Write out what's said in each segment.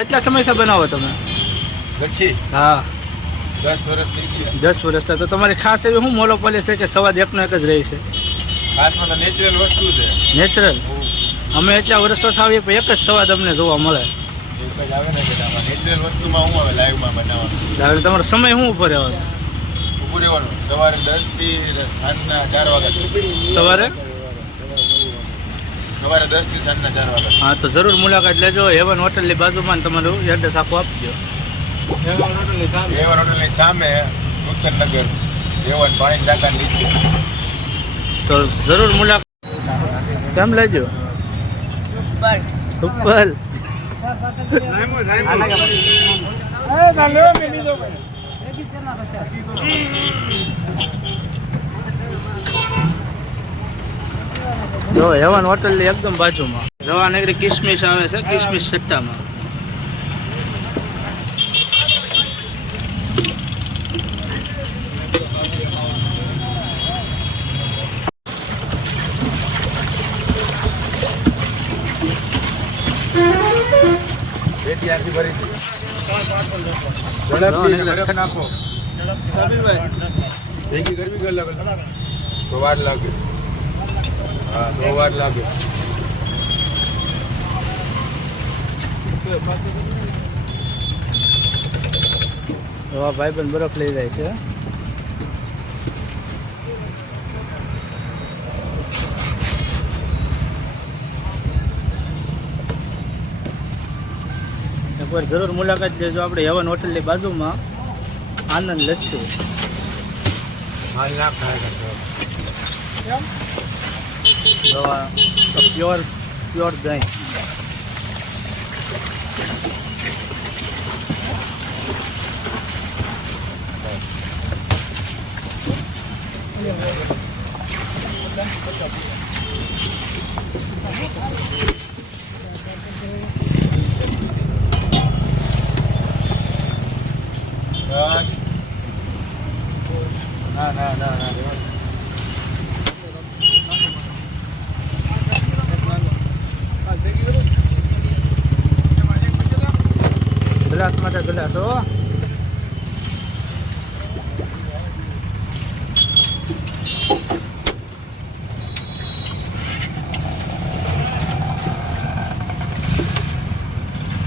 કેટલા સમયથી બનાવો તમે? પછી? હા. દસ વર્ષ થઈ ગયા. દસ વર્ષથી તો તમારી ખાસ એવી શું મોનોપોલી છે કે સવાદ એકનો એક જ રહે છે? ખાસમાં તો નેચરલ વસ્તુ છે. નેચરલ અમે એટલા વર્ષો થાવીએ પણ એક જ સવાદ અમને જોવા મળે. તમારો સમય શું ઉપર રહેવાનો? સવારે દસથી સાંજના ચાર વાગ્યા સવારે? સવારે દસથી સાંજના ચાર વાગ્યા હા તો જરૂર મુલાકાત લેજો. હેવન હોટલની બાજુમાં તમારું એડ્રેસ આખું આપજો એવન હોટલની સામે. નૂતનનગર એવન પાણી ટાંકા નીચે. તો જરૂર મુલાકાત કેમ લેજો? સુપર. જો હેવન હોટલની એકદમ બાજુમાં. જવા નગરી કિસમિસ આવે છે કિસમિસ સટ્ટામાં ઝડપથી ગરમી પેલા તો વાર લાગે. હા તો વાર લાગે ભાઈ પણ બરફ લઈ જાય છે. એકવાર જરૂર મુલાકાત લેજો આપણે યવન હોટલની બાજુમાં. આનંદ લચ્છું હાલ ના ખાય રવા પ્યોર પ્યોર દહીં. ના ના ના ના.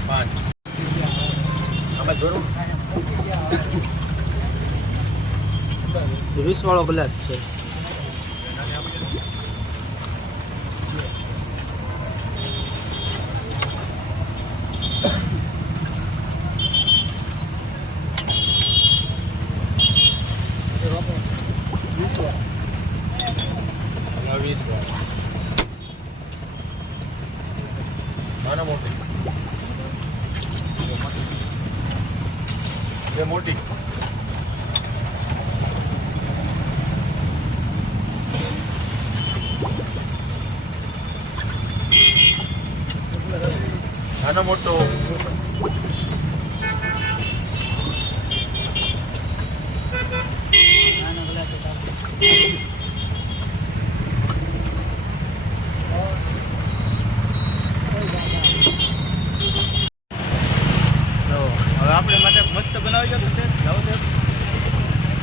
પાંચ. આમાં જરૂર વીસ વાળો ગ્લાસ છે. વીસ વાર નાના મોટી. બે મોટી નાનો મોટો તો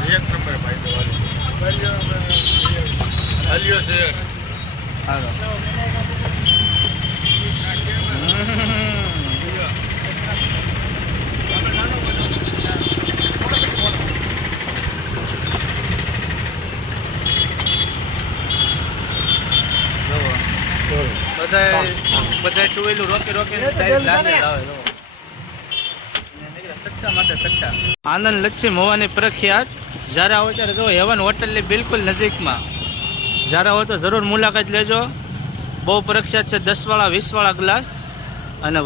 એક નંબર ભાઈ તો હાલ્યો શેર હાલો બધા બધા ટુ વ્હીલર રોકી રોકીને ડાયરેક્ટ લાગે લાવે જો. અને નીકળ્યા સટ્ટા આનંદ લચ્છી મોવાની પ્રખ્યાત. જ્યારે આવો ત્યારે જો હેવન હોટલની બિલકુલ નજીકમાં. જ્યારે આવો તો જરૂર મુલાકાત લેજો. બહુ પ્રખ્યાત છે દસવાળા, વીસવાળા ગ્લાસ અને